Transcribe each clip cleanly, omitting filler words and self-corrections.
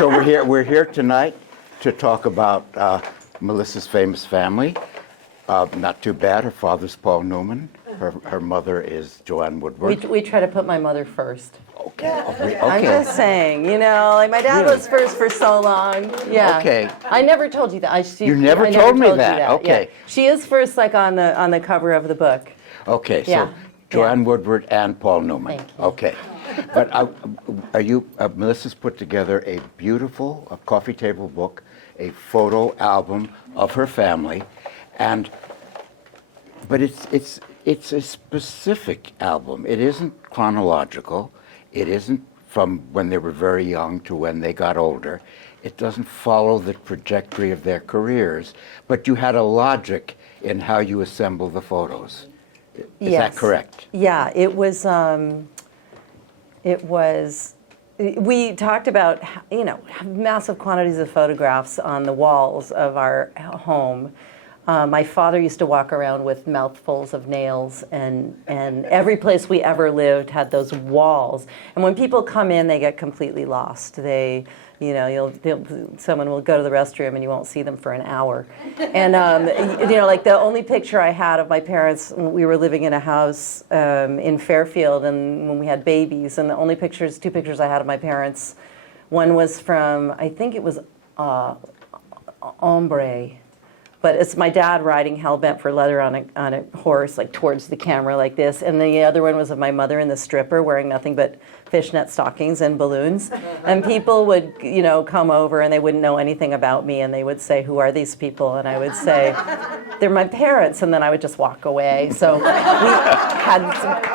So we're here tonight to talk about Melissa's famous family. Not too bad. Her father's Paul Newman. Her mother is Joanne Woodward. We try to put my mother first. Okay. Okay. I'm just saying, like my dad was first for so long. Yeah. Okay. I never told you that. You never told me that. Okay. Yeah. She is first, like on the cover of the book. Okay. So Yeah. Joanne Woodward and Paul Newman. Thank you. Okay. But Melissa's put together a beautiful coffee table book, a photo album of her family, but it's a specific album. It isn't chronological. It isn't from when they were very young to when they got older. It doesn't follow the trajectory of their careers, but you had a logic in how you assemble the photos. Is that correct? Yeah, it was. We talked about, massive quantities of photographs on the walls of our home. My father used to walk around with mouthfuls of nails, and every place we ever lived had those walls. And when people come in, they get completely lost. Someone will go to the restroom and you won't see them for an hour. And like the only picture I had of my parents, we were living in a house in Fairfield, and when we had babies, and the only two pictures I had of my parents, one was from, I think it was Ombre. But it's my dad riding hell-bent for leather on a horse, like towards the camera like this. And the other one was of my mother and the stripper wearing nothing but fishnet stockings and balloons. And people would, come over and they wouldn't know anything about me. And they would say, "Who are these people?" And I would say, "They're my parents." And then I would just walk away. So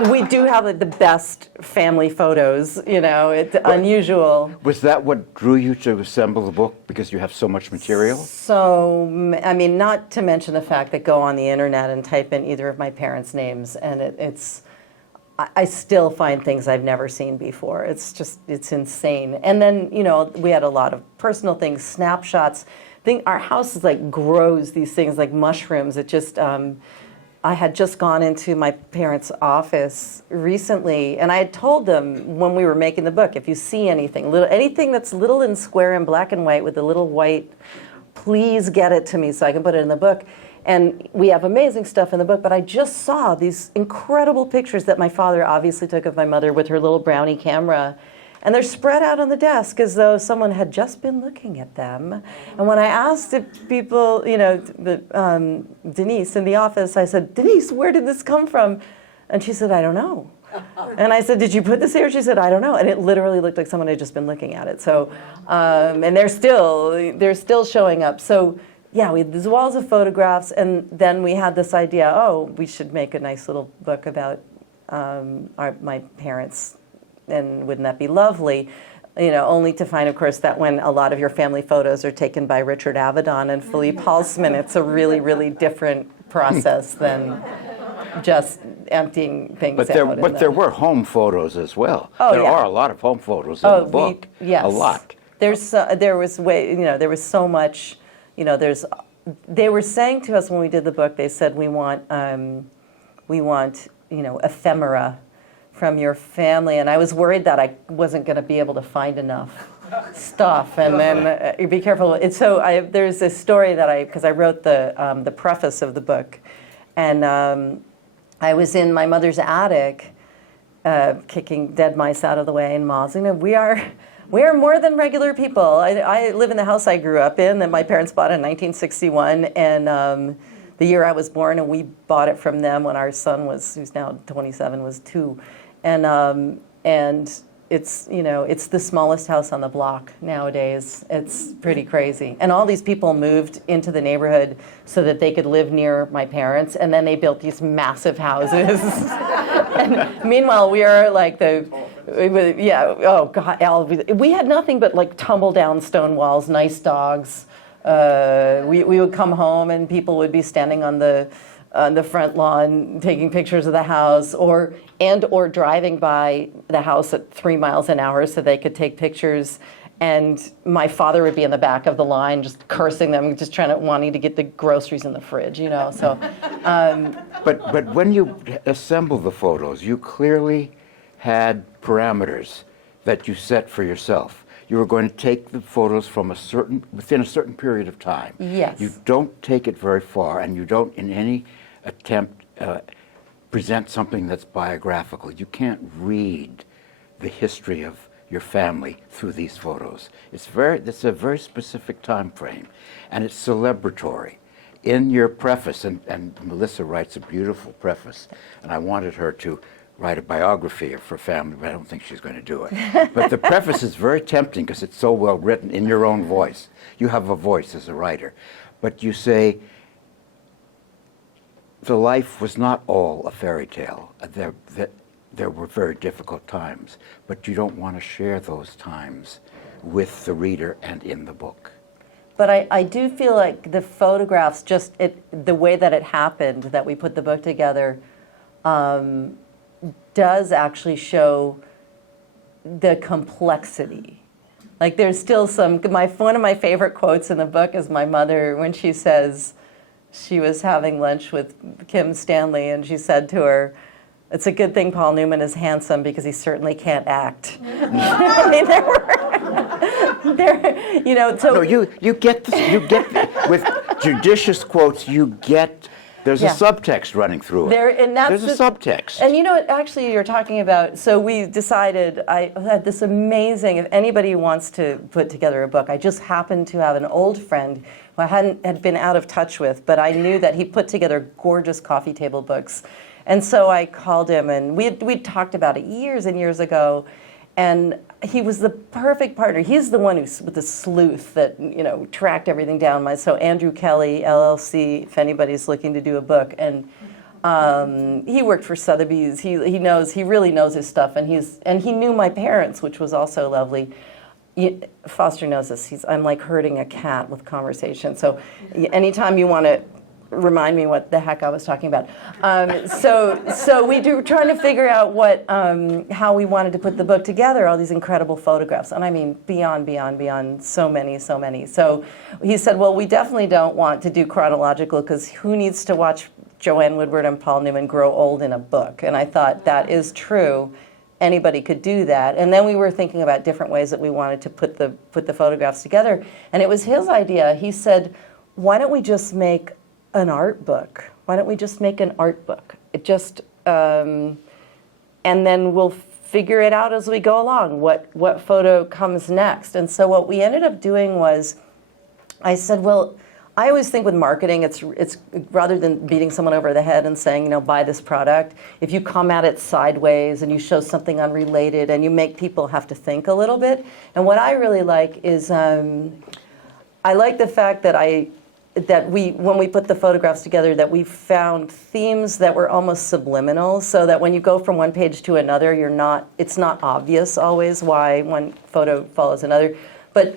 we do have the best family photos, it's unusual. Was that what drew you to assemble the book, because you have so much material? So, not to mention the fact that go on the internet and type in either of my parents' names, and I still find things I've never seen before. It's insane. And then, we had a lot of personal things, snapshots. Our house is grows these things like mushrooms. It just, I had just gone into my parents' office recently, and I had told them when we were making the book, if you see anything that's little and square and black and white with a little white, please get it to me so I can put it in the book. And we have amazing stuff in the book, but I just saw these incredible pictures that my father obviously took of my mother with her little brownie camera. And they're spread out on the desk as though someone had just been looking at them. And when I asked if people, Denise in the office, I said, "Denise, where did this come from?" And she said, "I don't know." And I said, "Did you put this here?" She said, "I don't know." And it literally looked like someone had just been looking at it. So, and they're still showing up. So, yeah, we had these walls of photographs, and then we had this idea, we should make a nice little book about my parents, and wouldn't that be lovely? Only to find, of course, that when a lot of your family photos are taken by Richard Avedon and Philippe Halsman, it's a really, really different process than just emptying things out. But there were home photos as well. There are a lot of home photos in the book. Yes. A lot. There was so much, they were saying to us when we did the book, they said, we want ephemera from your family. And I was worried that I wasn't going to be able to find enough stuff. And then be careful. There's this story because I wrote the preface of the book. And I was in my mother's attic, kicking dead mice out of the way and moths. We are more than regular people. I live in the house I grew up in that my parents bought in 1961, and the year I was born, and we bought it from them when our son who's now 27, was 2. And it's the smallest house on the block nowadays. It's pretty crazy. And all these people moved into the neighborhood so that they could live near my parents, and then they built these massive houses. And meanwhile, we are like we had nothing but tumble down stone walls, nice dogs. We would come home and people would be standing on the front lawn taking pictures of the house, or driving by the house at 3 miles an hour so they could take pictures. And my father would be in the back of the line just cursing them, just wanting to get the groceries in the fridge, So, But when you assemble the photos, you clearly had parameters that you set for yourself. you are going to take the photos from within a certain period of time. Yes. You don't take it very far, and you don't in any attempt present something that's biographical. You can't read the history of your family through these photos. It's a very specific time frame, and it's celebratory. In your preface, and Melissa writes a beautiful preface, and I wanted her to write a biography of her family, but I don't think she's going to do it. But the preface is very tempting because it's so well written in your own voice. You have a voice as a writer. But you say, the life was not all a fairy tale. There were very difficult times, but you don't want to share those times with the reader and in the book. But I do feel like the photographs, the way that it happened, that we put the book together, does actually show the complexity. Like there's still one of my favorite quotes in the book is my mother when she says she was having lunch with Kim Stanley and she said to her, "It's a good thing Paul Newman is handsome because he certainly can't act." I mean, so. No, you get with judicious quotes, there's a subtext running through it. There's a subtext. And you know what, actually, you're talking about, so we decided, I had this amazing, if anybody wants to put together a book, I just happened to have an old friend who I had been out of touch with, but I knew that he put together gorgeous coffee table books. And so I called him, and we'd talked about it years and years ago, and he was the perfect partner. He's the one with the sleuth that, tracked everything down. So Andrew Kelly, LLC, if anybody's looking to do a book. And he worked for Sotheby's. He really knows his stuff. And he knew my parents, which was also lovely. Foster knows this. I'm like herding a cat with conversation. So anytime you want to remind me what the heck I was talking about. So we were trying to figure out how we wanted to put the book together, all these incredible photographs. And I mean, beyond, so many. So he said, well, we definitely don't want to do chronological because who needs to watch Joanne Woodward and Paul Newman grow old in a book? And I thought that is true. Anybody could do that. And then we were thinking about different ways that we wanted to put the photographs together. And it was his idea. He said, why don't we just make an art book? Why don't we just make an art book? And then we'll figure it out as we go along, what photo comes next. And so what we ended up doing was, I said, well, I always think with marketing, it's rather than beating someone over the head and saying, buy this product, if you come at it sideways and you show something unrelated and you make people have to think a little bit. And what I really like is, I like the fact that when we put the photographs together, that we found themes that were almost subliminal, so that when you go from one page to another, it's not obvious always why one photo follows another. But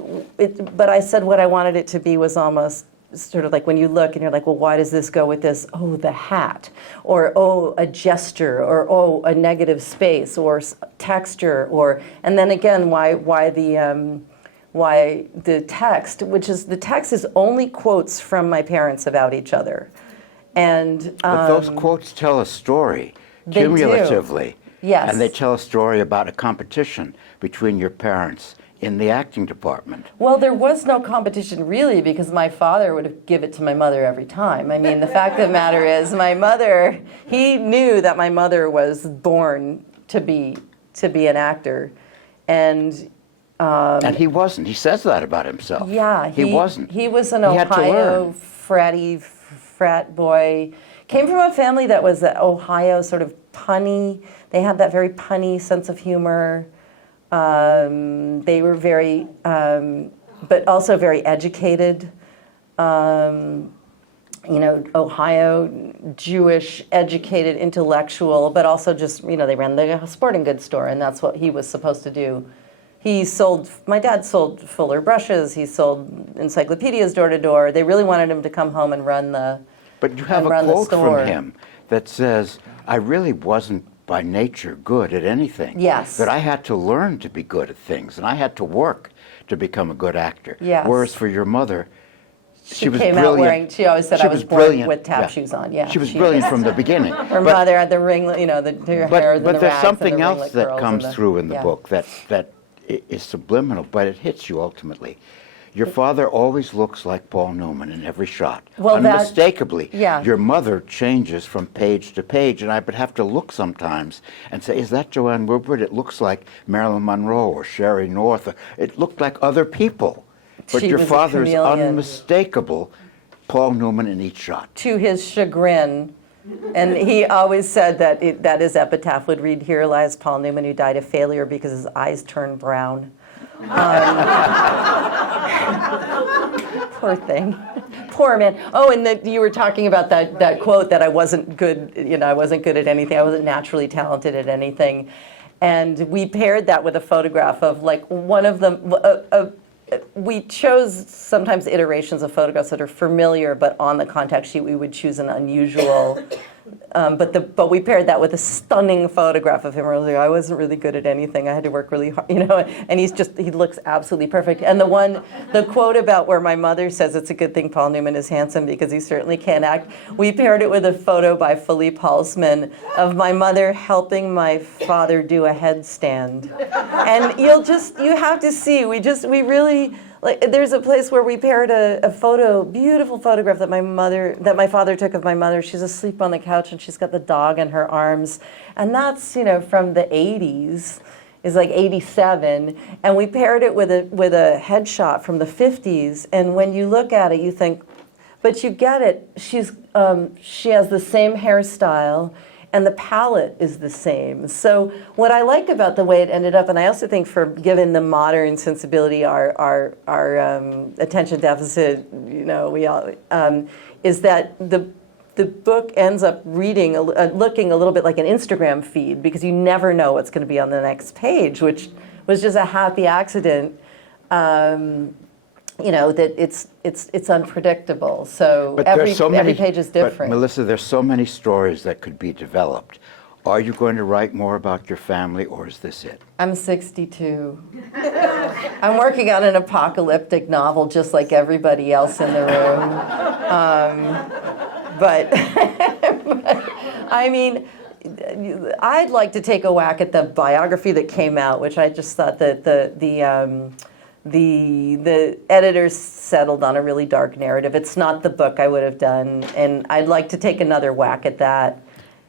I said what I wanted it to be was almost sort of like when you look and you're like, well, why does this go with this? Oh, the hat, or oh, a gesture, or oh, a negative space, or texture, and then again, why the text, the text is only quotes from my parents about each other. But those quotes tell a story, cumulatively. Yes. And they tell a story about a competition between your parents in the acting department. Well, there was no competition really, because my father would have given it to my mother every time. I mean, the fact of the matter is, he knew that my mother was born to be an actor. And he wasn't. He says that about himself. Yeah, he wasn't. He was an Ohio frat boy. Came from a family that was Ohio sort of punny. They had that very punny sense of humor. They were very, but also very educated. Ohio, Jewish, educated, intellectual, but also just, they ran the sporting goods store, and that's what he was supposed to do. My dad sold Fuller brushes, he sold encyclopedias door to door. They really wanted him to come home and run the store. But you have a quote from him that says, I really wasn't by nature good at anything. Yes. That I had to learn to be good at things, and I had to work to become a good actor. Yes. Whereas for your mother, she was came brilliant. Out wearing, she always said I was born with tap shoes on. Yeah. She was brilliant from the beginning. Her mother had the ring, her hair, but there's something else that comes through in the book that is subliminal, but it hits you ultimately. Your father always looks like Paul Newman in every shot, Well, unmistakably. yeah. Your mother changes from page to page, and I would have to look sometimes and say, is that Joanne Woodward? It looks like Marilyn Monroe or Sherry North. It looked like other people. But She your was a father is chameleon. unmistakable Paul Newman in each shot. To his chagrin. And he always said that his epitaph would read, "Here lies Paul Newman, who died of failure because his eyes turned brown." Poor thing. Poor man. Oh, and you were talking about that quote that I wasn't good, I wasn't good at anything. I wasn't naturally talented at anything. And we paired that with a photograph of like one of them. We chose sometimes iterations of photographs that are familiar, but on the contact sheet we would choose an unusual. But we paired that with a stunning photograph of him. Earlier, I wasn't really good at anything. I had to work really hard, And he looks absolutely perfect. And the quote about where my mother says it's a good thing Paul Newman is handsome because he certainly can't act. We paired it with a photo by Philippe Halsman of my mother helping my father do a headstand. And you have to see. We really. Like, there's a place where we paired a beautiful photograph that my father took of my mother. She's asleep on the couch and she's got the dog in her arms. And that's, from the 80s, is like 87. And we paired it with a headshot from the 50s. And when you look at it, you think, but you get it. She has the same hairstyle. And the palette is the same. So what I liked about the way it ended up, and I also think given the modern sensibility, our attention deficit, we all, is that the book ends up looking a little bit like an Instagram feed because you never know what's going to be on the next page, which was just a happy accident. That it's unpredictable. So every page is different. But Melissa, there's so many stories that could be developed. Are you going to write more about your family, or is this it? I'm 62. I'm working on an apocalyptic novel, just like everybody else in the room. But I mean, I'd like to take a whack at the biography that came out, which I just thought that the editors settled on a really dark narrative. It's not the book I would have done, and I'd like to take another whack at that.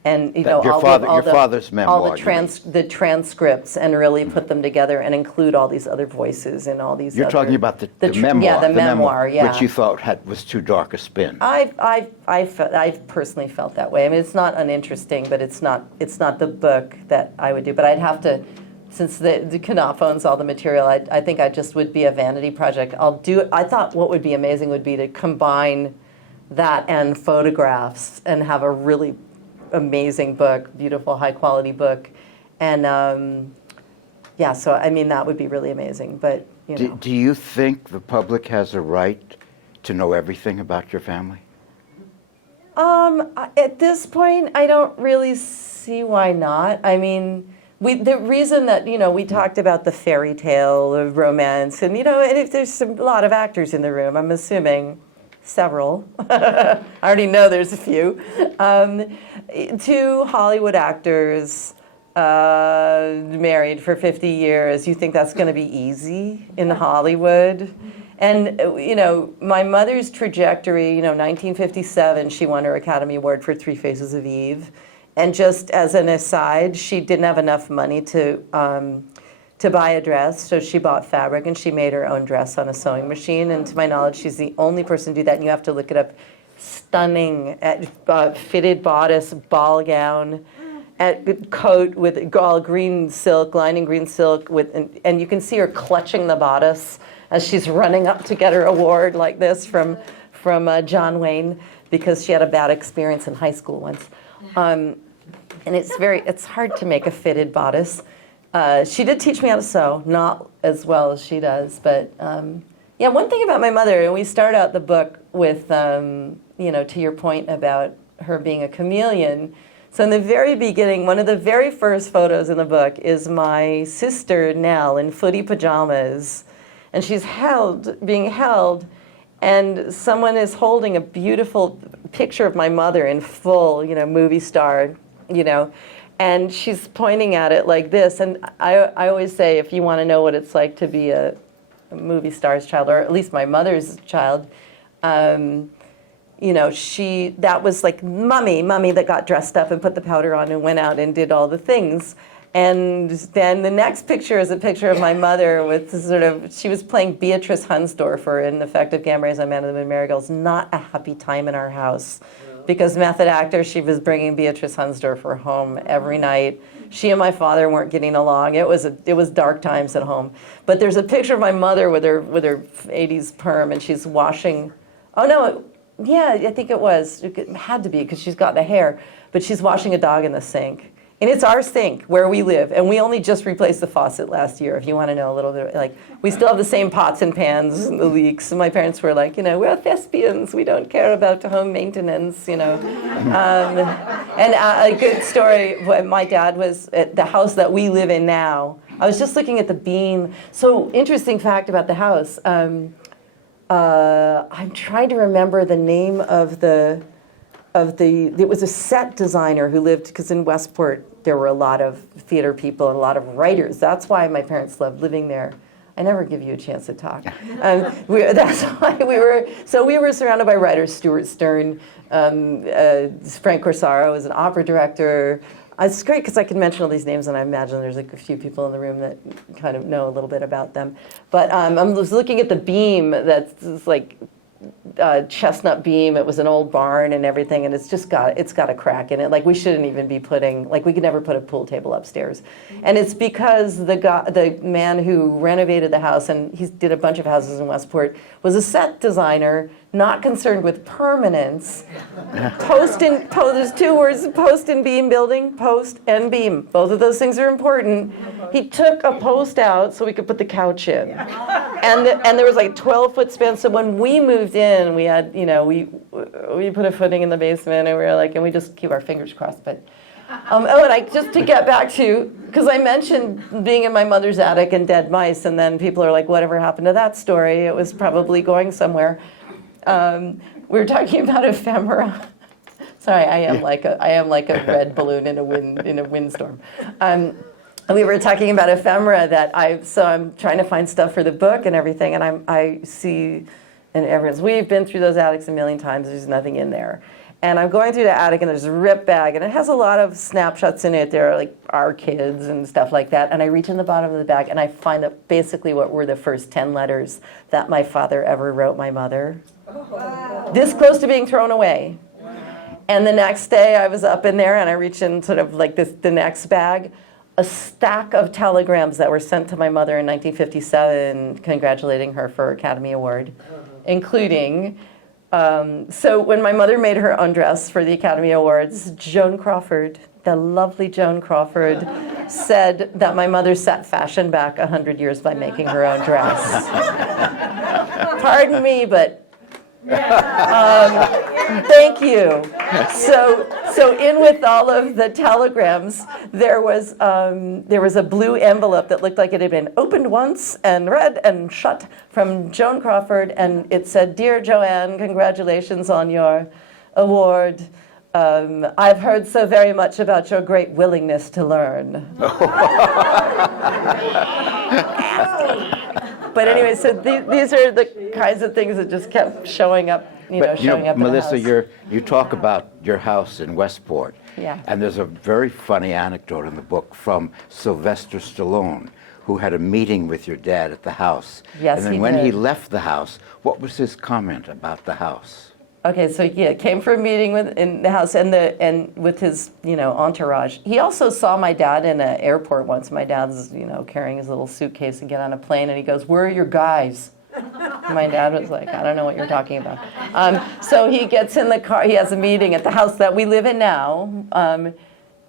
And your father's memoir, all the transcripts, and really put them together and include all these other voices and all these. You're talking about the memoir, yeah, the memoir, yeah, which you thought was too dark a spin. I personally felt that way. I mean, it's not uninteresting, but it's not the book that I would do. But I'd have to. Since the Knopf owns all the material, I think I just would be a vanity project. I thought what would be amazing would be to combine that and photographs and have a really amazing book, beautiful, high quality book. And so I mean, that would be really amazing. But, Do you think the public has a right to know everything about your family? At this point, I don't really see why not. I mean, the reason that, we talked about the fairy tale of romance, and, and if there's a lot of actors in the room, I'm assuming several. I already know there's a few. 2 Hollywood actors married for 50 years. You think that's going to be easy in Hollywood? And, my mother's trajectory, 1957, she won her Academy Award for Three Faces of Eve. And just as an aside, she didn't have enough money to buy a dress, so she bought fabric and she made her own dress on a sewing machine. And to my knowledge, she's the only person to do that. And you have to look it up. Stunning, fitted bodice, ball gown, coat with all green silk, lining green silk, and you can see her clutching the bodice as she's running up to get her award like this from John Wayne, because she had a bad experience in high school once. And it's hard to make a fitted bodice. She did teach me how to sew, not as well as she does, but one thing about my mother, and we start out the book with, to your point about her being a chameleon. So in the very beginning, one of the very first photos in the book is my sister Nell in footy pajamas, and she's being held, and someone is holding a beautiful picture of my mother in full, movie star, And she's pointing at it like this. And I always say, if you want to know what it's like to be a movie star's child, or at least my mother's child, you know, that was like mommy that got dressed up and put the powder on and went out and did all the things. And then the next picture is a picture of my mother with she was playing Beatrice Hunsdorfer in Effective Gamma Rays on Man of the Moon Marigolds. Not a happy time in our house. Because method actor, she was bringing Beatrice Hunsdorfer home every night. She and my father weren't getting along. It was dark times at home. But there's a picture of my mother with her 80s perm, and she's washing. Oh no, yeah, I think it was. It had to be because she's got the hair. But she's washing a dog in the sink. And it's our sink where we live. And we only just replaced the faucet last year, if you want to know a little bit. Like, we still have the same pots and pans and the leaks. And my parents were like, you know, we're thespians. We don't care about home maintenance, you know. And a good story, when my dad was at the house that we live in now. I was just looking at the beam. So, interesting fact about the house. I'm trying to remember the name of it was a set designer who lived, because in Westport there were a lot of theater people and a lot of writers. That's why my parents loved living there. I never give you a chance to talk. That's why we were surrounded by writers. Stuart Stern, Frank Corsaro was an opera director. It's great because I can mention all these names, and I imagine there's like a few people in the room that kind of know a little bit about them. But I was looking at the beam that's like chestnut beam. It was an old barn and everything, and it's got a crack in it. Like, we shouldn't even be we could never put a pool table upstairs. And it's because the man who renovated the house, and he did a bunch of houses in Westport, was a set designer, not concerned with permanence. There's two words, post and beam building, post and beam. Both of those things are important. He took a post out so we could put the couch in. And there was like a 12-foot span. So when we moved in, we had, you know, we put a footing in the basement, and we were like, and we just keep our fingers crossed. But and just to get back to, because I mentioned being in my mother's attic and dead mice, and then people are like, whatever happened to that story? It was probably going somewhere. We were talking about ephemera. Sorry, I am like a red balloon in a windstorm. We were talking about ephemera so I'm trying to find stuff for the book and everything, and I see, and everyone's, we've been through those attics a million times, there's nothing in there. And I'm going through the attic, and there's a rip bag, and it has a lot of snapshots in it. There are like our kids and stuff like that. And I reach in the bottom of the bag, and I find that basically what were the first 10 letters that my father ever wrote my mother. Wow. This close to being thrown away. Wow. And the next day I was up in there, and I reach in sort of like the next bag, a stack of telegrams that were sent to my mother in 1957 congratulating her for Academy Award, including, so when my mother made her undress for the Academy Awards, Joan Crawford, the lovely Joan Crawford, said that my mother set fashion back 100 years by making her own dress. Pardon me, but thank you. So in with all of the telegrams, there was a blue envelope that looked like it had been opened once and read and shut from Joan Crawford, and it said, "Dear Joanne, congratulations on your award. I've heard so very much about your great willingness to learn." But anyway, so these are the kinds of things that just kept showing up, showing up Melissa, in the house. you talk about your house in Westport. Yeah. And there's a very funny anecdote in the book from Sylvester Stallone, who had a meeting with your dad at the house. Yes, and then he when did. he left the house, what was his comment about the house? Okay, so yeah, came for a meeting in the house and with his entourage. He also saw my dad in an airport once. My dad's carrying his little suitcase and get on a plane, and he goes, "Where are your guys?" My dad was like, "I don't know what you're talking about." So he gets in the car. He has a meeting at the house that we live in now,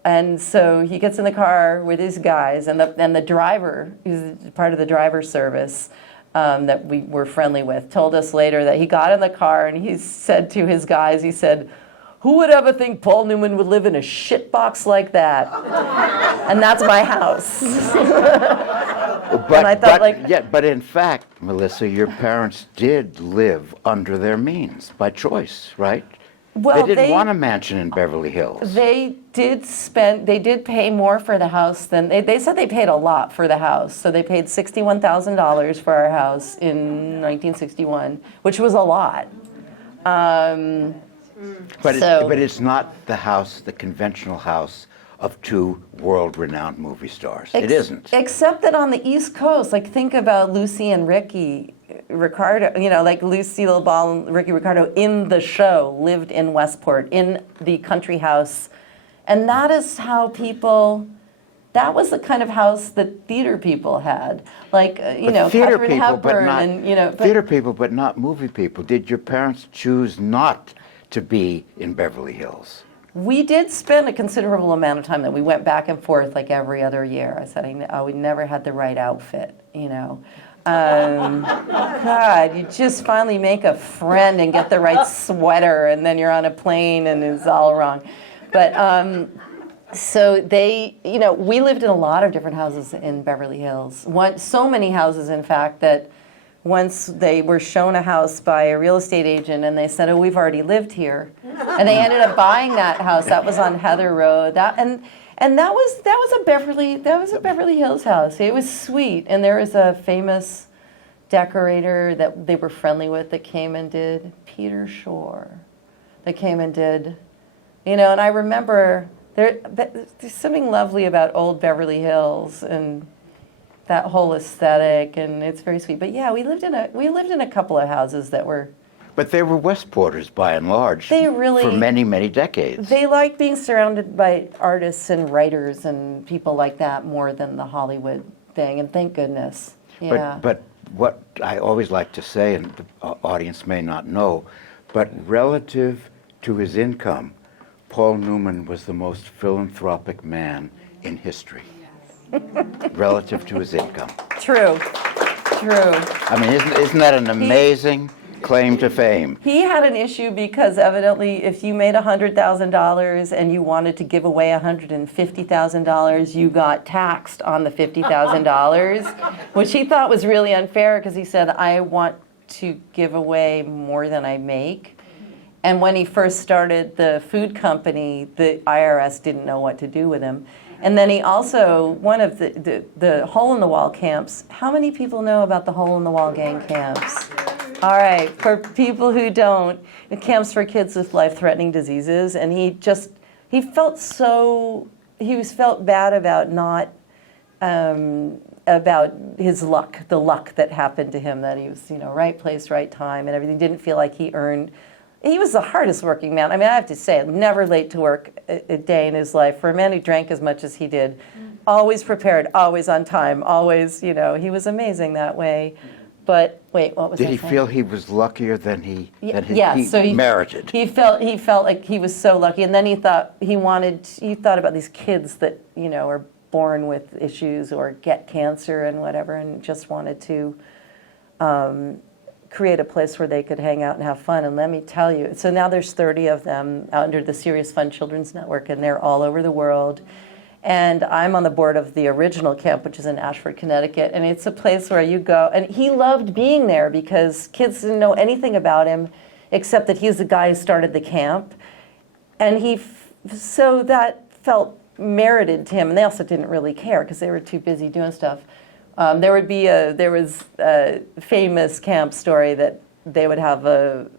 and so he gets in the car with his guys, and the driver, who's part of the driver service. That we were friendly with, told us later that he got in the car and he said to his guys, he said, "Who would ever think Paul Newman would live in a shit box like that?" And that's my house. And I thought, but in fact, Melissa, your parents did live under their means by choice, right? Well, they didn't want a mansion in Beverly Hills. They did pay more for the house than, they said they paid a lot for the house. So they paid $61,000 for our house in 1961, which was a lot. But it's not the house, the conventional house of two world-renowned movie stars. It isn't. Except that on the East Coast, like think about Lucy and Ricky Ricardo, like Lucille Ball and Ricky Ricardo in the show lived in Westport, in the country house. And that is how that was the kind of house that theater people had. Like, theater Katharine people, Hepburn but not, and, theater people, but not movie people. Did your parents choose not to be in Beverly Hills? We did spend a considerable amount of time that we went back and forth like every other year. I said, we never had the right outfit, God, you just finally make a friend and get the right sweater, and then you're on a plane and it's all wrong. But so we lived in a lot of different houses in Beverly Hills. So many houses, in fact, that once they were shown a house by a real estate agent and they said, oh, we've already lived here. And they ended up buying that house. That was on Heather Road. And that was a Beverly Hills house. It was sweet. And there was a famous decorator that they were friendly with that came and did, Peter Shore, that came and did, and I remember there's something lovely about old Beverly Hills and that whole aesthetic, and it's very sweet. But yeah, we lived in a couple of houses that were. But they were Westporters by and large. For many, many decades. They liked being surrounded by artists and writers and people like that more than the Hollywood thing, and thank goodness. Yeah. But what I always like to say, and the audience may not know, but relative to his income, Paul Newman was the most philanthropic man in history. Relative to his income. True. I mean, isn't that an amazing claim to fame? He had an issue because evidently if you made $100,000 and you wanted to give away $150,000, you got taxed on the $50,000, which he thought was really unfair because he said, I want to give away more than I make. And when he first started the food company, the IRS didn't know what to do with him. And then he also, one of the hole-in-the-wall camps, how many people know about the hole-in-the-wall gang camps? All right, for people who don't, the camps for kids with life-threatening diseases, and he felt bad about not, about his luck, the luck that happened to him, that he was, right place, right time, and everything. Didn't feel like he was the hardest working man. I mean, I have to say, never late to work a day in his life. For a man who drank as much as he did, always prepared, always on time, always, he was amazing that way. But wait, what was that? Did he feel he was luckier than he merited? He felt like he was so lucky, and then he thought about these kids that are born with issues or get cancer and whatever, and just wanted to create a place where they could hang out and have fun. And let me tell you, so now there's 30 of them under the Serious Fun Children's Network, and they're all over the world. And I'm on the board of the original camp, which is in Ashford, Connecticut. And it's a place where you go, and he loved being there because kids didn't know anything about him except that he's the guy who started the camp. And so that felt merited to him. And they also didn't really care because they were too busy doing stuff. There was a famous camp story that they would have the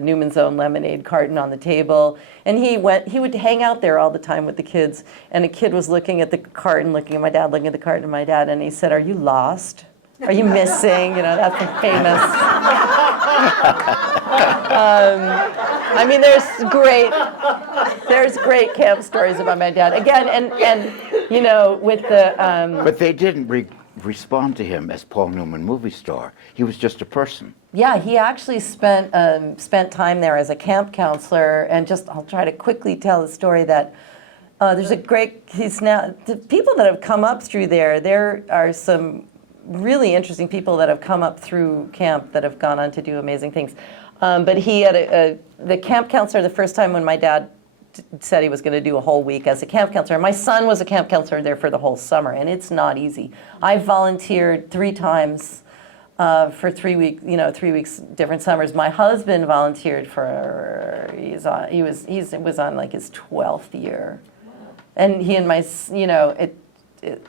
Newman's Own lemonade carton on the table, and he would hang out there all the time with the kids, and a kid was looking at the carton, looking at my dad, looking at the carton, and my dad, and he said, "Are you lost? Are you missing?" That's the famous. I mean, there's great camp stories about my dad. Again, and with the. But they didn't respond to him as Paul Newman movie star. He was just a person. Yeah, he actually spent time there as a camp counselor, and I'll try to quickly tell the story that there's a great, the people that have come up through there are some really interesting people that have come up through camp that have gone on to do amazing things. But he had the camp counselor the first time when my dad said he was going to do a whole week as a camp counselor. My son was a camp counselor there for the whole summer, and it's not easy. I volunteered 3 times for 3 weeks, 3 weeks, different summers. My husband volunteered for, he was on like his 12th year. And he and my,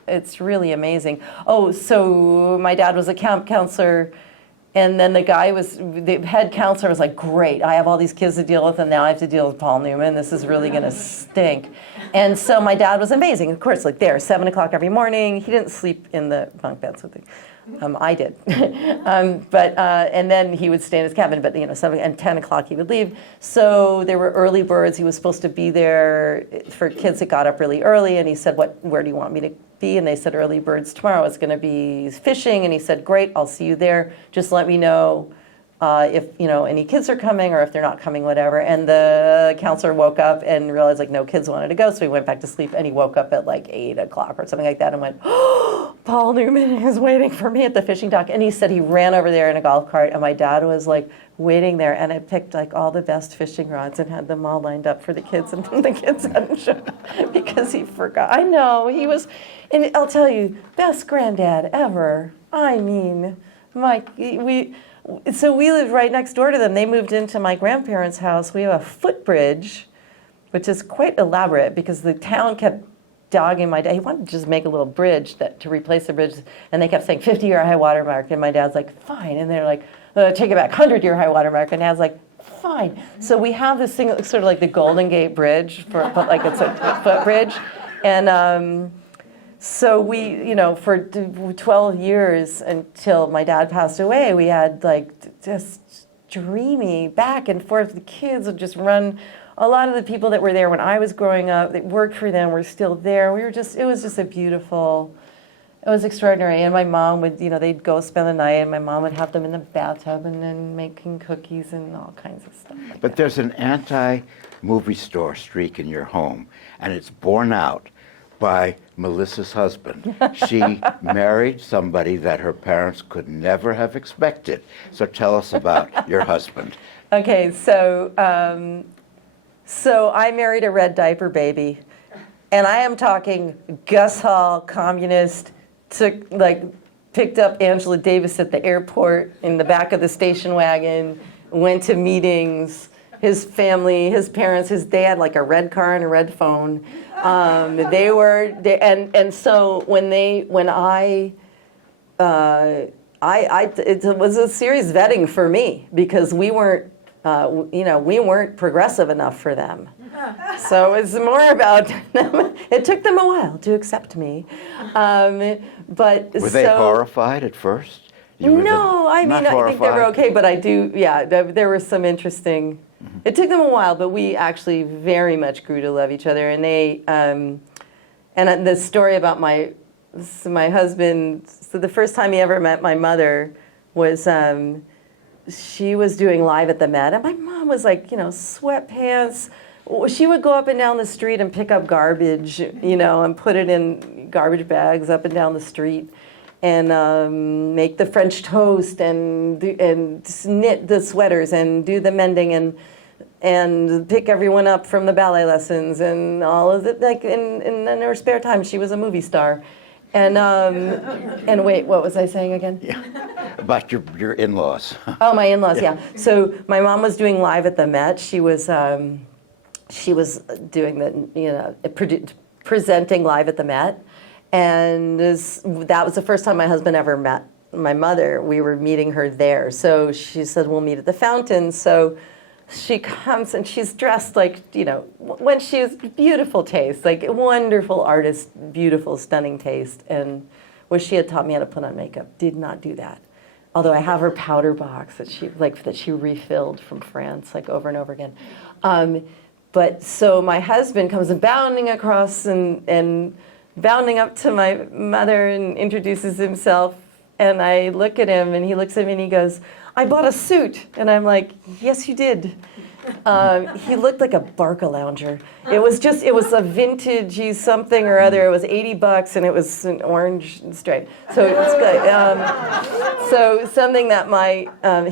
it's really amazing. Oh, so my dad was a camp counselor, and then the head counselor was like, great, I have all these kids to deal with, and now I have to deal with Paul Newman. This is really going to stink. And so my dad was amazing, of course, like there, 7 o'clock every morning. He didn't sleep in the bunk beds with me. I did. And then he would stay in his cabin, but 7 and 10 o'clock he would leave. So there were early birds. He was supposed to be there for kids that got up really early, and he said, where do you want me to be? And they said, early birds tomorrow is going to be fishing. And he said, great, I'll see you there. Just let me know if any kids are coming or if they're not coming, whatever. And the counselor woke up and realized like no kids wanted to go, so he went back to sleep, and he woke up at like 8 o'clock or something like that and went, oh, Paul Newman is waiting for me at the fishing dock. And he said he ran over there in a golf cart, and my dad was like waiting there, and I picked like all the best fishing rods and had them all lined up for the kids, and the kids hadn't shown up because he forgot. I know, he was, and I'll tell you, best granddad ever. I mean, so we lived right next door to them. They moved into my grandparents' house. We have a footbridge, which is quite elaborate because the town kept dogging my dad. He wanted to just make a little bridge to replace the bridge, and they kept saying 50-year high water mark, and my dad's like, fine. And they're like, take it back, 100-year high water mark, and dad's like, fine. So we have this thing, sort of like the Golden Gate Bridge, but like it's a footbridge. And so we, for 12 years until my dad passed away, we had like just dreamy back and forth. The kids would just run. A lot of the people that were there when I was growing up, that worked for them, were still there. It was just it was extraordinary. And my mom would, they'd go spend the night, and my mom would have them in the bathtub and then making cookies and all kinds of stuff like But there's an anti-movie store streak in your home, and it's borne out by Melissa's husband. She married somebody that her parents could never have expected. So tell us about your husband. Okay, so I married a red diaper baby, and I am talking Gus Hall, communist, picked up Angela Davis at the airport in the back of the station wagon, went to meetings. His family, his parents, they had like a red car and a red phone. So when I it was a serious vetting for me because we weren't progressive enough for them. So it's more about them. It took them a while to accept me. But were they horrified at first? No, I think they were okay, but there were some interesting. It took them a while, but we actually very much grew to love each other. And the story about my husband. So the first time he ever met my mother was she was doing Live at the Met, and my mom was like, sweatpants. She would go up and down the street and pick up garbage, and put it in garbage bags up and down the street, and make the French toast and knit the sweaters and do the mending and pick everyone up from the ballet lessons and all of it. Like in her spare time, she was a movie star. And wait, what was I saying again? Yeah. About your in-laws. Oh, my in-laws, yeah. So my mom was doing Live at the Met. She was doing presenting Live at the Met. And that was the first time my husband ever met my mother. We were meeting her there. So she said, we'll meet at the fountain. So she comes and she's dressed like, when she was beautiful taste, like wonderful artist, beautiful, stunning taste. And she had taught me how to put on makeup. Did not do that. Although I have her powder box that she refilled from France, like over and over again. But so my husband comes bounding across and bounding up to my mother and introduces himself. And I look at him and he looks at me and he goes, I bought a suit. And I'm like, yes, you did. He looked like a Barca lounger. It was a vintage something or other. It was $80 and it was an orange stripe. So it's good. So something that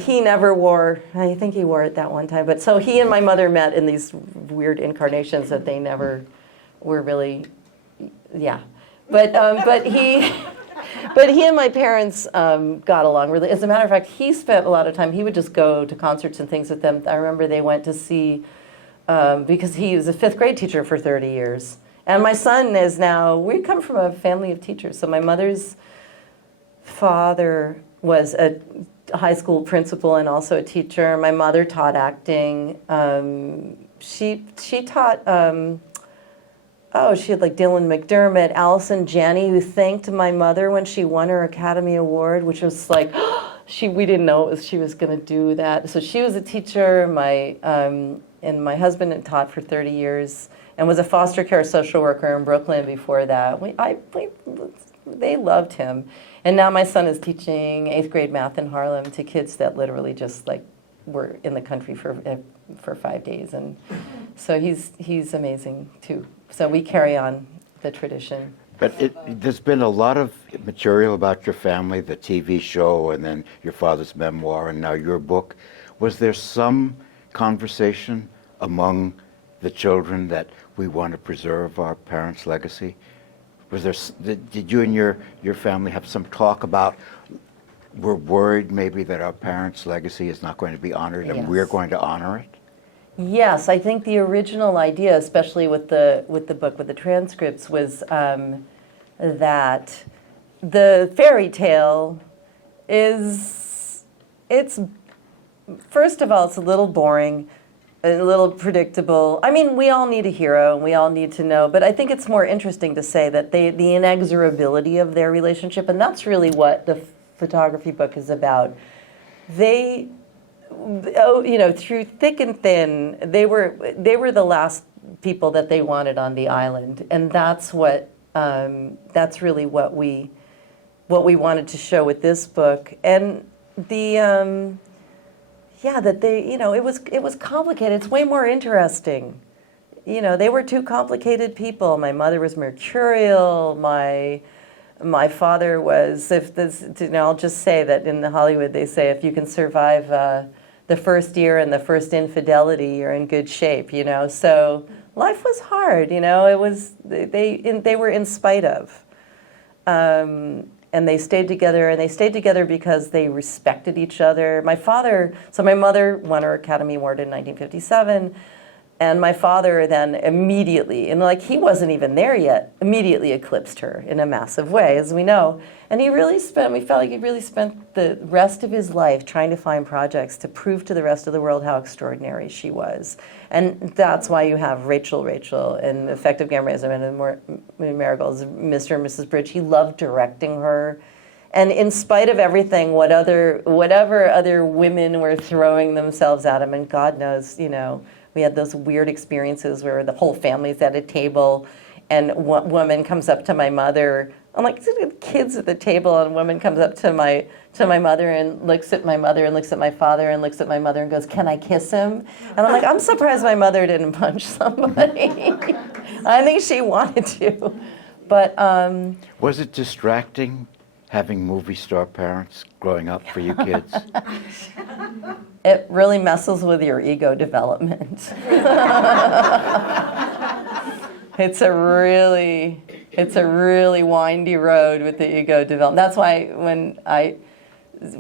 he never wore. I think he wore it that one time. But so he and my mother met in these weird incarnations that they never were really, yeah. But he. But he and my parents got along really. As a matter of fact, he spent a lot of time, he would just go to concerts and things with them. I remember they went to see, because he was a fifth grade teacher for 30 years. And my son is now, we come from a family of teachers. So my mother's father was a high school principal and also a teacher. My mother taught acting. She taught, she had like Dylan McDermott, Allison Janney, who thanked my mother when she won her Academy Award, which was like, we didn't know she was going to do that. So she was a teacher. And my husband had taught for 30 years and was a foster care social worker in Brooklyn before that. They loved him. And now my son is teaching 8th grade math in Harlem to kids that literally just like were in the country for 5 days. And so he's amazing too. So we carry on the tradition. But there's been a lot of material about your family, the TV show, and then your father's memoir, and now your book. Was there some conversation among the children that we want to preserve our parents' legacy? Did you and your family have some talk about, we're worried maybe that our parents' legacy is not going to be honored and we're going to honor it? Yes, I think the original idea, especially with the book, with the transcripts, was that the fairy tale it's first of all, it's a little boring, a little predictable. I mean, we all need a hero and we all need to know, but I think it's more interesting to say that the inexorability of their relationship, and that's really what the photography book is about. Through thick and thin, they were the last people that they wanted on the island, and that's really what we wanted to show with this book. And it was complicated. It's way more interesting. They were two complicated people. My mother was mercurial. My father was, I'll just say that in Hollywood they say if you can survive the first year and the first infidelity, you're in good shape, So life was hard, It was, they were in spite of. And they stayed together because they respected each other. My mother won her Academy Award in 1957. And my father then immediately, and like he wasn't even there yet, immediately eclipsed her in a massive way, as we know. And we felt like he really spent the rest of his life trying to find projects to prove to the rest of the world how extraordinary she was. And that's why you have Rachel, and Effective Gammarism and Marigolds, Mr. and Mrs. Bridge. He loved directing her. And in spite of everything, whatever other women were throwing themselves at him, and God knows, we had those weird experiences where the whole family's at a table and one woman comes up to my mother. I'm like, kids at the table, and a woman comes up to my mother and looks at my mother and looks at my father and looks at my mother and goes, "Can I kiss him?" And I'm like, I'm surprised my mother didn't punch somebody. I think she wanted to. But was it distracting having movie star parents growing up for you kids? It really messes with your ego development. It's a really windy road with the ego development. That's why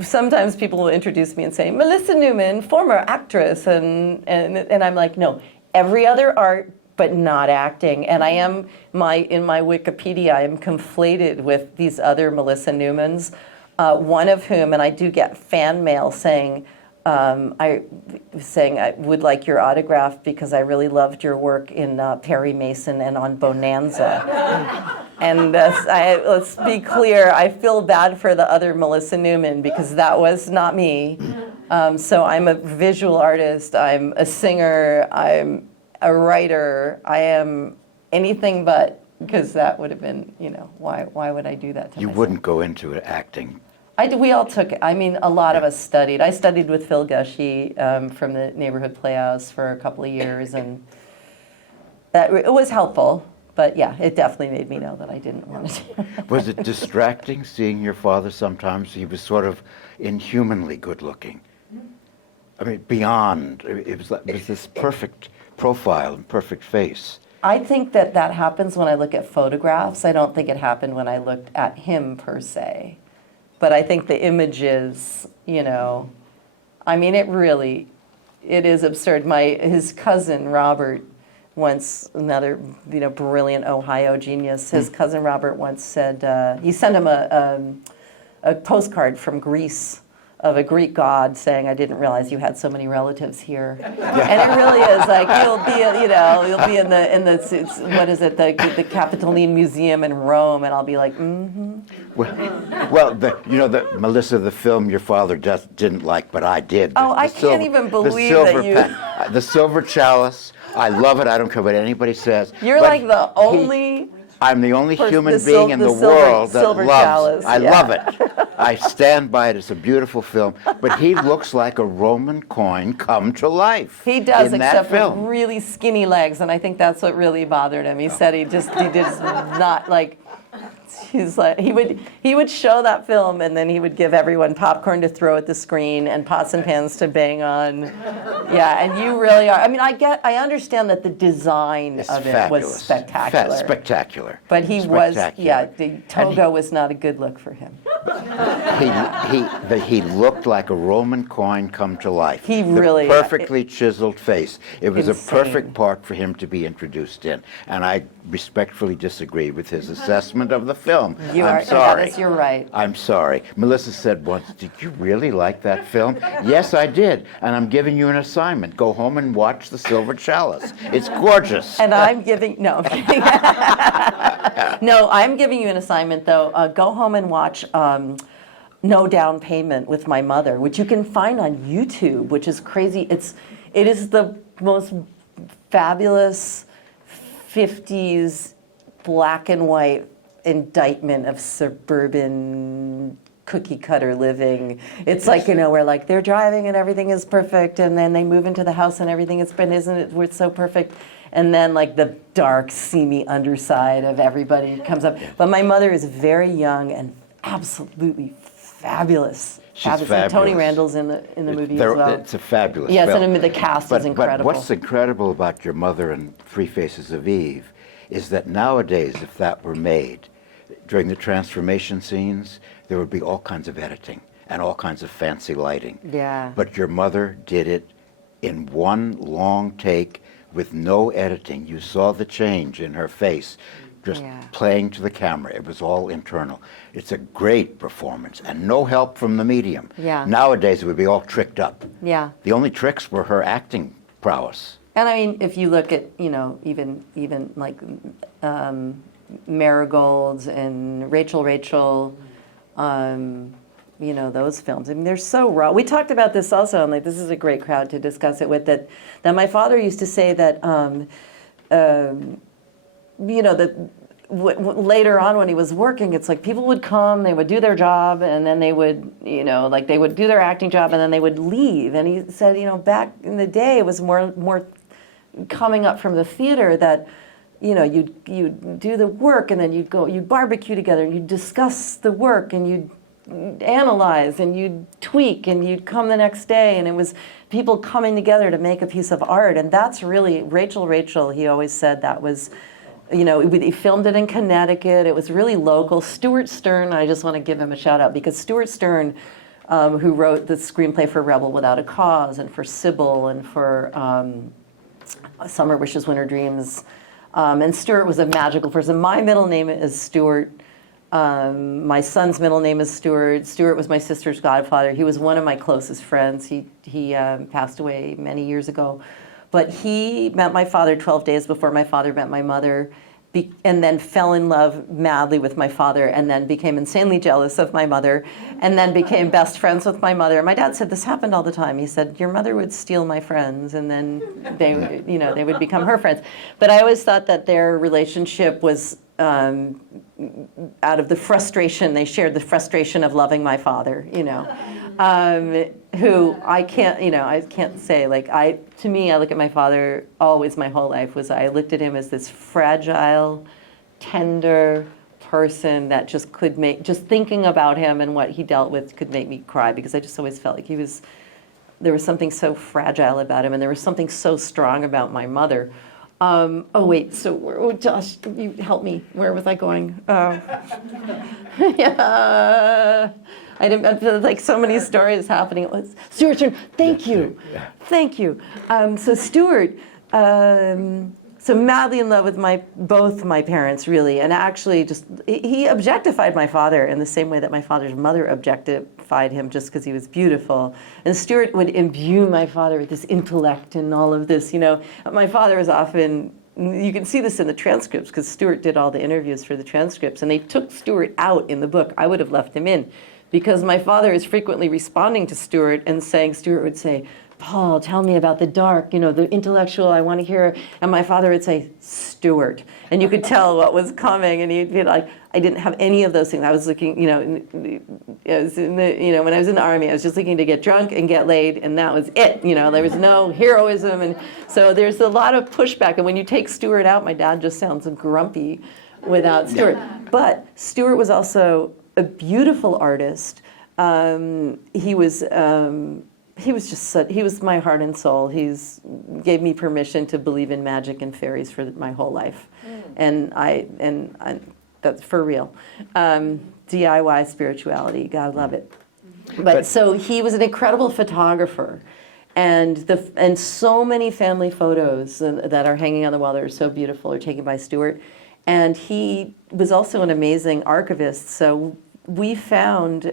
sometimes people will introduce me and say, Melissa Newman, former actress, and I'm like, no, every other art, but not acting. And in my Wikipedia, I am conflated with these other Melissa Newmans, one of whom, and I do get fan mail saying I would like your autograph because I really loved your work in Perry Mason and on Bonanza. And let's be clear, I feel bad for the other Melissa Newman because that was not me. So I'm a visual artist, I'm a singer, I'm a writer, I am anything but, because that would have been, why would I do that to myself? You wouldn't go into acting. We all took it. I mean, a lot of us studied. I studied with Phil Gushy from the Neighborhood Playhouse for a couple of years, and it was helpful. But yeah, it definitely made me know that I didn't want to do it. Was it distracting seeing your father sometimes? He was sort of inhumanly good looking. I mean, beyond. It was this perfect profile and perfect face. I think that happens when I look at photographs. I don't think it happened when I looked at him per se. But I think the images, I mean, it is absurd. His cousin, Robert, once, another, brilliant Ohio genius, his cousin Robert once said, he sent him a postcard from Greece of a Greek god saying, "I didn't realize you had so many relatives here." And it really is like you'll be in the what is it, the Capitoline Museum in Rome, and I'll be like, mm-hmm. Well, Melissa, the film your father just didn't like, but I did. I can't even believe that you. The Silver Chalice. I love it. I don't care what anybody says. You're like the only. I'm the only human being in the world that loves. Chalice, I love it. I stand by it. It's a beautiful film. But he looks like a Roman coin come to life. He does, in except that with film. really skinny legs, and I think that's what really bothered him. He said he did not like. He's like he would show that film, and then he would give everyone popcorn to throw at the screen and pots and pans to bang on. Yeah, and you really are. I mean, I understand that the design of it was spectacular. Spectacular. But he was, the toga was not a good look for him. He looked like a Roman coin come to life. He really, the perfectly chiseled face. It was insane. a perfect part for him to be introduced in, and I respectfully disagree with his assessment of the film. I'm sorry. You're right. I'm sorry. Melissa said once, "Did you really like that film?" Yes, I did, and I'm giving you an assignment. Go home and watch The Silver Chalice. It's gorgeous. And I'm giving no, I'm kidding. No, I'm giving you an assignment though. Go home and watch No Down Payment with my mother, which you can find on YouTube, which is crazy. It is the most fabulous 50s black and white indictment of suburban cookie cutter living. It's like, where like they're driving and everything is perfect, and then they move into the house and everything isn't it where it's so perfect, and then like the dark seamy underside of everybody comes up. But my mother is very young and absolutely fabulous. She's fabulous. And Tony Randall's in the movie as well. It's a fabulous yes, film. and the cast is incredible. But what's incredible about your mother and Three Faces of Eve is that nowadays, if that were made, during the transformation scenes, there would be all kinds of editing and all kinds of fancy lighting. Yeah. But your mother did it in one long take with no editing. You saw the change in her face, just playing to the camera. It was all internal. It's a great performance and no help from the medium. Yeah. Nowadays, it would be all tricked up. Yeah. The only tricks were her acting prowess. And I mean, if you look at, even like Marigolds and Rachel, those films. I mean, they're so raw. We talked about this also, and like this is a great crowd to discuss it with. That my father used to say that, that later on when he was working, it's like people would come, they would do their job, and then they would, they would do their acting job, and then they would leave. And he said, back in the day, it was more coming up from the theater that, you'd do the work, and then you'd barbecue together, and you'd discuss the work, and you'd analyze, and you'd tweak, and you'd come the next day, and it was people coming together to make a piece of art. And that's really, Rachel, he always said that was, he filmed it in Connecticut. It was really local. Stuart Stern, I just want to give him a shout out, because Stuart Stern, who wrote the screenplay for Rebel Without a Cause, and for Sybil, and for Summer Wishes, Winter Dreams, and Stuart was a magical person. My middle name is Stuart. My son's middle name is Stuart. Stuart was my sister's godfather. He was one of my closest friends. He passed away many years ago. But he met my father 12 days before my father met my mother, and then fell in love madly with my father, and then became insanely jealous of my mother, and then became best friends with my mother. And my dad said this happened all the time. He said, your mother would steal my friends, and then they would become her friends. But I always thought that their relationship was out of the frustration. They shared the frustration of loving my father, who I can't say, to me, I look at my father always my whole life I looked at him as this fragile, tender person that just thinking about him and what he dealt with could make me cry, because I just always felt like there was something so fragile about him, and there was something so strong about my mother. Oh wait, so Josh, you help me. Where was I going? Yeah, I didn't. Like so many stories happening. It was Stuart's turn. Thank you, thank you. So Stuart. So madly in love with both my parents, really, and actually he objectified my father in the same way that my father's mother objectified him just because he was beautiful. And Stuart would imbue my father with this intellect and all of this, My father was often, you can see this in the transcripts because Stuart did all the interviews for the transcripts, and they took Stuart out in the book. I would have left him in because my father is frequently responding to Stuart and Stuart would say, Paul, tell me about the dark, the intellectual, I want to hear. And my father would say, Stuart. And you could tell what was coming. And he'd be like, I didn't have any of those things. I was looking, when I was in the Army, I was just looking to get drunk and get laid. And that was it. There was no heroism. And so there's a lot of pushback. And when you take Stuart out, my dad just sounds grumpy without Stuart. But Stuart was also a beautiful artist. He was my heart and soul. He's gave me permission to believe in magic and fairies for my whole life. And I that's for real. DIY spirituality, God love it. But so he was an incredible photographer. And so many family photos that are hanging on the wall that are so beautiful are taken by Stuart. And he was also an amazing archivist. So we found,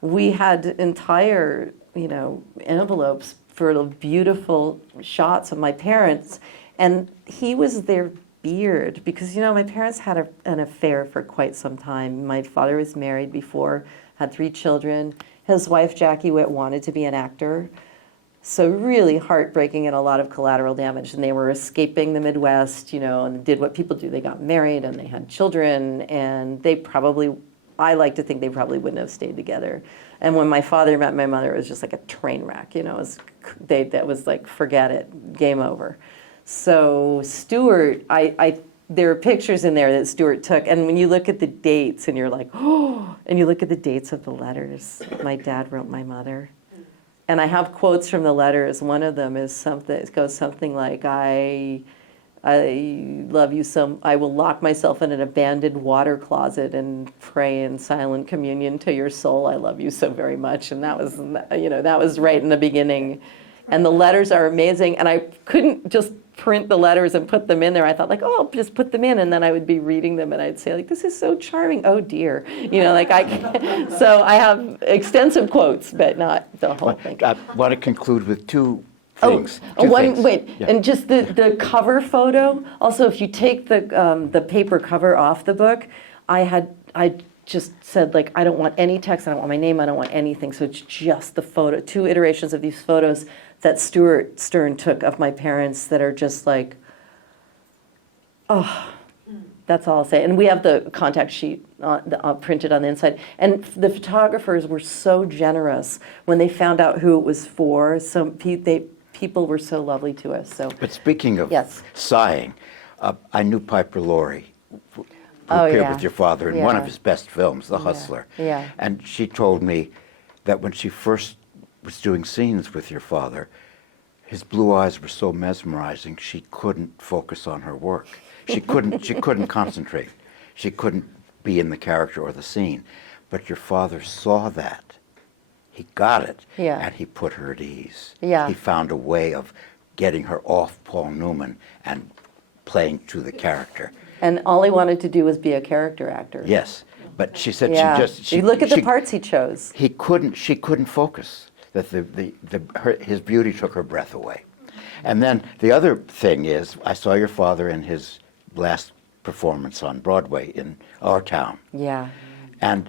we had entire envelopes for the beautiful shots of my parents, and he was their beard because my parents had an affair for quite some time. My father was married before, had 3 children. His wife Jackie Witt wanted to be an actor, so really heartbreaking and a lot of collateral damage. And they were escaping the Midwest, and did what people do. They got married and they had children, and I like to think they probably wouldn't have stayed together. And when my father met my mother, it was just like a train wreck. That was like, forget it, game over. So Stuart, there are pictures in there that Stuart took, and when you look at the dates, and you're like, oh, and you look at the dates of the letters my dad wrote my mother, and I have quotes from the letters. One of them is it goes something like, I love you so. I will lock myself in an abandoned water closet and pray in silent communion to your soul. I love you so very much. And that was right in the beginning. And the letters are amazing. And I couldn't just print the letters and put them in there. I thought I'll just put them in, and then I would be reading them, and I'd say this is so charming. Oh dear, So I have extensive quotes, but not the whole thing. I want to conclude with two things. Wait, Yeah. and just the cover photo. Also, if you take the paper cover off the book, I just said I don't want any text, I don't want my name, I don't want anything. So it's just the photo, 2 iterations of these photos that Stuart Stern took of my parents that are just that's all I'll say. And we have the contact sheet printed on the inside. And the photographers were so generous when they found out who it was for. So people were so lovely to us. So. But speaking of sighing, I knew Piper Laurie, who appeared with your father in one of his best films, The Hustler. Yeah. And she told me that when she first was doing scenes with your father, his blue eyes were so mesmerizing she couldn't focus on her work. She couldn't concentrate. She couldn't be in the character or the scene. But your father saw that. He got it, and he put her at ease. Yeah. He found a way of getting her off Paul Newman and playing to the character. And all he wanted to do was be a character actor. Yes, but she said you look at the parts he chose. She couldn't focus. That his beauty took her breath away. And then the other thing is, I saw your father in his last performance on Broadway in our town. Yeah. And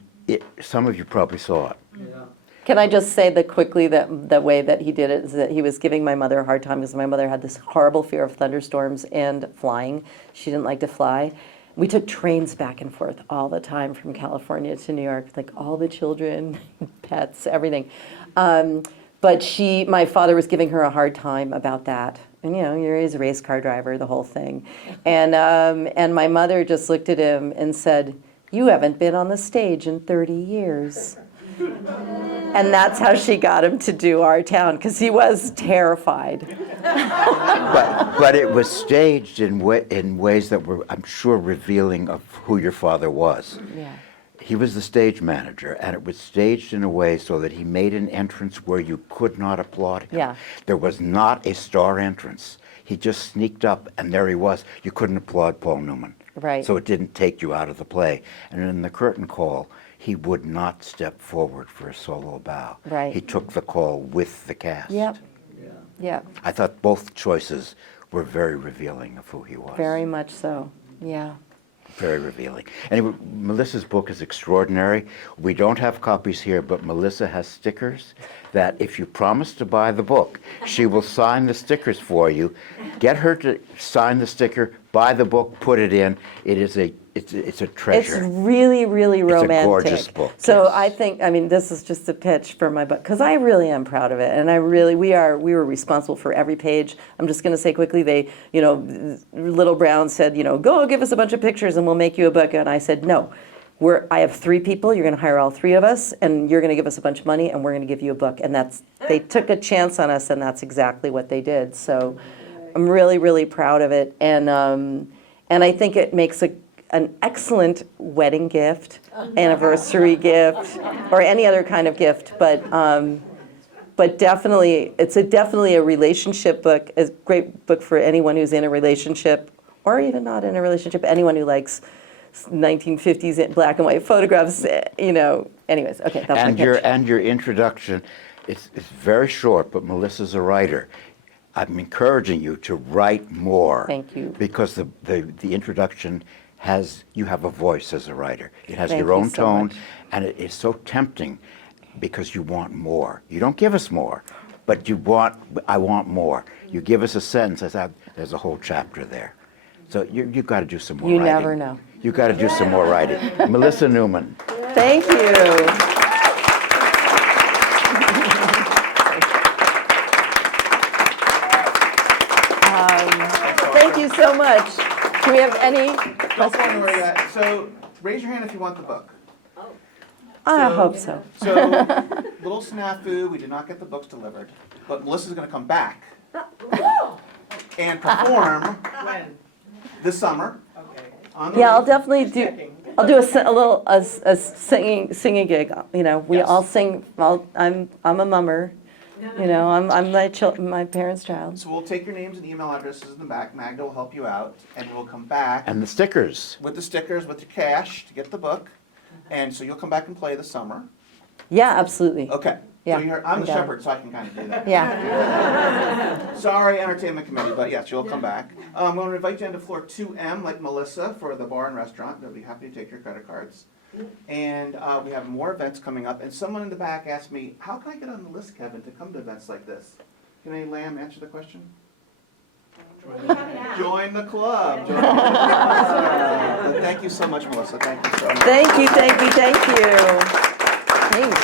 some of you probably saw it. Yeah. Can I just say that quickly that the way that he did it is that he was giving my mother a hard time because my mother had this horrible fear of thunderstorms and flying. She didn't like to fly. We took trains back and forth all the time from California to New York, all the children, pets, everything. But my father was giving her a hard time about that. And he's a race car driver, the whole thing. And my mother just looked at him and said, "You haven't been on the stage in 30 years." And that's how she got him to do Our Town, because he was terrified. But it was staged in ways that were, I'm sure, revealing of who your father was. Yeah. He was the stage manager, and it was staged in a way so that he made an entrance where you could not applaud him. Yeah. There was not a star entrance. He just sneaked up, and there he was. You couldn't applaud Paul Newman. Right. So it didn't take you out of the play. And in the curtain call, he would not step forward for a solo bow. Right. He took the call with the cast. Yep. Yeah. I thought both choices were very revealing of who he was. Very much so. Yeah. Very revealing. Anyway, Melissa's book is extraordinary. We don't have copies here, but Melissa has stickers that if you promise to buy the book, she will sign the stickers for you. Get her to sign the sticker, buy the book, put it in. It's a treasure. It's really, really romantic. It's a gorgeous book. So yes. I think, I mean, this is just a pitch for my book, because I really am proud of it, and we were responsible for every page. I'm just going to say quickly, Little Brown said, go give us a bunch of pictures and we'll make you a book, and I said, no. I have 3 people, you're going to hire all 3 of us, and you're going to give us a bunch of money, and we're going to give you a book. And they took a chance on us, and that's exactly what they did. So I'm really, really proud of it, and I think it makes an excellent wedding gift, anniversary gift, or any other kind of gift. But definitely, it's definitely a relationship book. A great book for anyone who's in a relationship, or even not in a relationship. Anyone who likes 1950s black and white photographs. Anyways, okay. That's my pitch. And your introduction, it's very short, but Melissa's a writer. I'm encouraging you to write more. Thank you. Because the introduction you have a voice as a writer. It has Thank your you own so tone, much. and it is so tempting because you want more. You don't give us more, but I want more. You give us a sentence, there's a whole chapter there. So you've got to do some more You writing. never know. You've got to do some more writing. Melissa Newman. Thank you. Thank you so much. Do we have any Don't go questions? anywhere yet. So raise your hand if you want the book. I hope so. So, little snafu, we did not get the books delivered, but Melissa's going to come back and perform this summer. On the Yeah, I'll roof. definitely do. I'll do a singing gig. We Yes. all sing. I'm a mummer. I'm my parents' child. So we'll take your names and email addresses in the back. Magda will help you out, and we'll come back And the stickers. with the stickers, with your cash to get the book. And so you'll come back and play this summer. Yeah, absolutely. Okay. Yeah, So I'm I'm the down. shepherd, so I can kind of do that. Yeah. Sorry, entertainment committee, but yes, you'll come back. I'm going to invite you into floor 2M, like Melissa, for the bar and restaurant. They'll be happy to take your credit cards. And we have more events coming up. And someone in the back asked me, how can I get on the list, Kevin, to come to events like this? Can any lamb answer the question? Join the club. Join the club. But thank you so much, Melissa. Thank you so much. Thank you. Thank you. Thank you. Thanks.